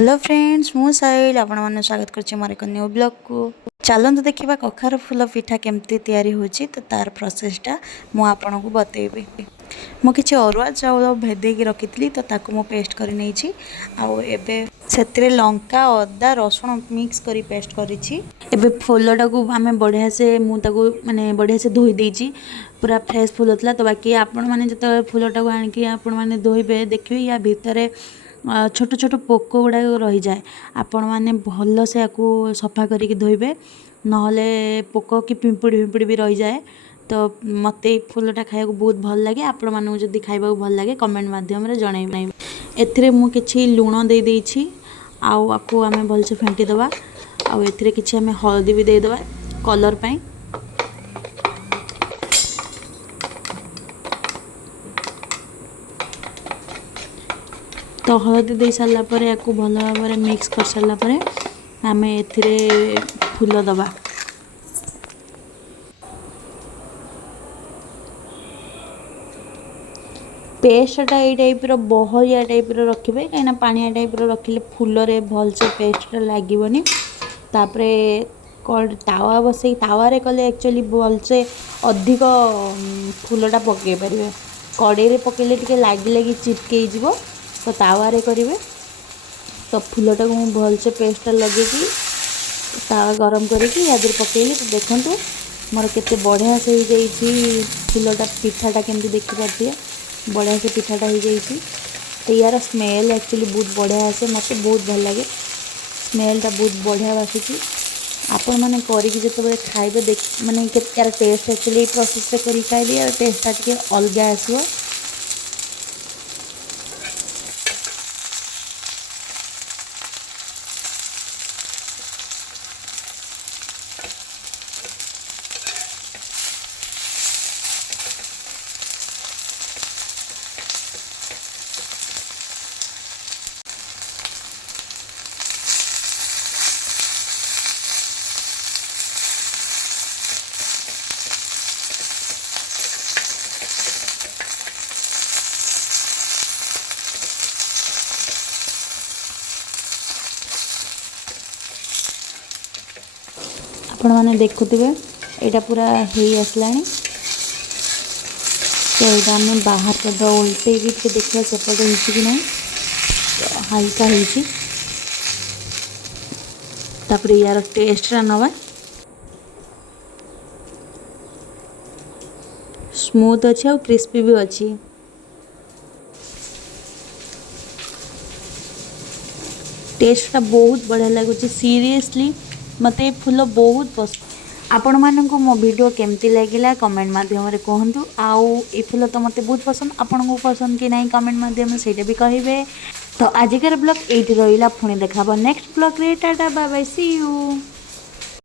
Hello friends मु साहिल आपण मन स्वागत करछि मोर एक न्यू ब्लॉग को। चलନ୍ତୁ देखिबा कखार फूल पिठा केमती तैयारी होछि तो तार प्रोसेसटा मु आपन को बतेबी। मु किछि अरुआ चाउल भेदेकी रखितली तो ताको मु पेस्ट करि नै छी आ एबे सेतरे लंका अदा रसुण मिक्स करी पेस्ट करिछि। एबे फूलटा को आमे बढ़िया से मु ताको माने बढ़िया से धोई देछि। पूरा फ्रेश फूल होतला तो बाकी आपण माने जत फूलटा को आनकी आपण माने धोइबे देखिबे या भितरे छोट छोट पोक गुड़ा रही जाए। आपण मैंने भल से आपको सफा करके धोइबे नहले पोक कि पिंपुड़ी पिंपुड़ी भी रही जाए। तो मत फूलटा खाया बहुत भल लगे। आपण मानू जदि खाइबा भल लगे कमेंट माध्यम रे जणाइबे। एथिरे मु किछि लूण दे देछि आउ आपको आमे भल से फेंटी दबा आउ एथिरे किछि आमे हल्दी भी दे दबा कलर पई। तो हलदी दे सारा पर या भल भाव मिक्स कर सारापर आम ए फूल दबा। पेस्टा ये टाइप बहलिया टाइप रखिए कहीं पानिया टाइप रखिले फूल रे भल से पेस्ट लगनी। तावा बसई तावा कले एक्चुअली भल से अधिक फूलटा पकई पारे। कड़े पकड़े टे लगी लगी चिपकई जीवो तो तावारे करेंगे। तो फूलटा को मुझे भल से पेस्ट लगे कि तावा गरम करके याद पकईली तो देखो मोर केते बढ़िया से हो जाइए। फूलटा पिठाटा केमती देखिपे बढ़िया से पिठाटा हो जाइए। तो यार स्मेल एक्चुअली बहुत बढ़िया आसे मत बहुत भल लगे। स्मेलटा बहुत बढ़िया बासुची। आपण मैंने करके जो खाइबे देख माने यार टेस्ट एक्चुअली प्रोसेस कर खाइबे यार टेस्टा टे अलग आसो। आपण मैंने देखुवे यहाँ पूरा हो आसला। तो यहाँ आम बाहर कर उल्टे देखा सेपटे हो कि ना हल्का हो। यार टेस्टा नवा स्मूथ अच्छी और क्रिस्पी भी अच्छी। टेस्टा बहुत बढ़िया लगुच। सीरियसली मत ये फूल बहुत पसंद। आपण मानक मो वीडियो केमती लगिला कमेंट माध्यम रे कहंतु। आउ ए फूल तो मते बहुत पसंद आपण को पसंद कि नहीं कमेंट माध्यम से भी कहिबे। तो आजिकर ब्लॉग एठी रहिला पुणी देखाबो नेक्स्ट ब्लॉग रे। Tata bye bye see you.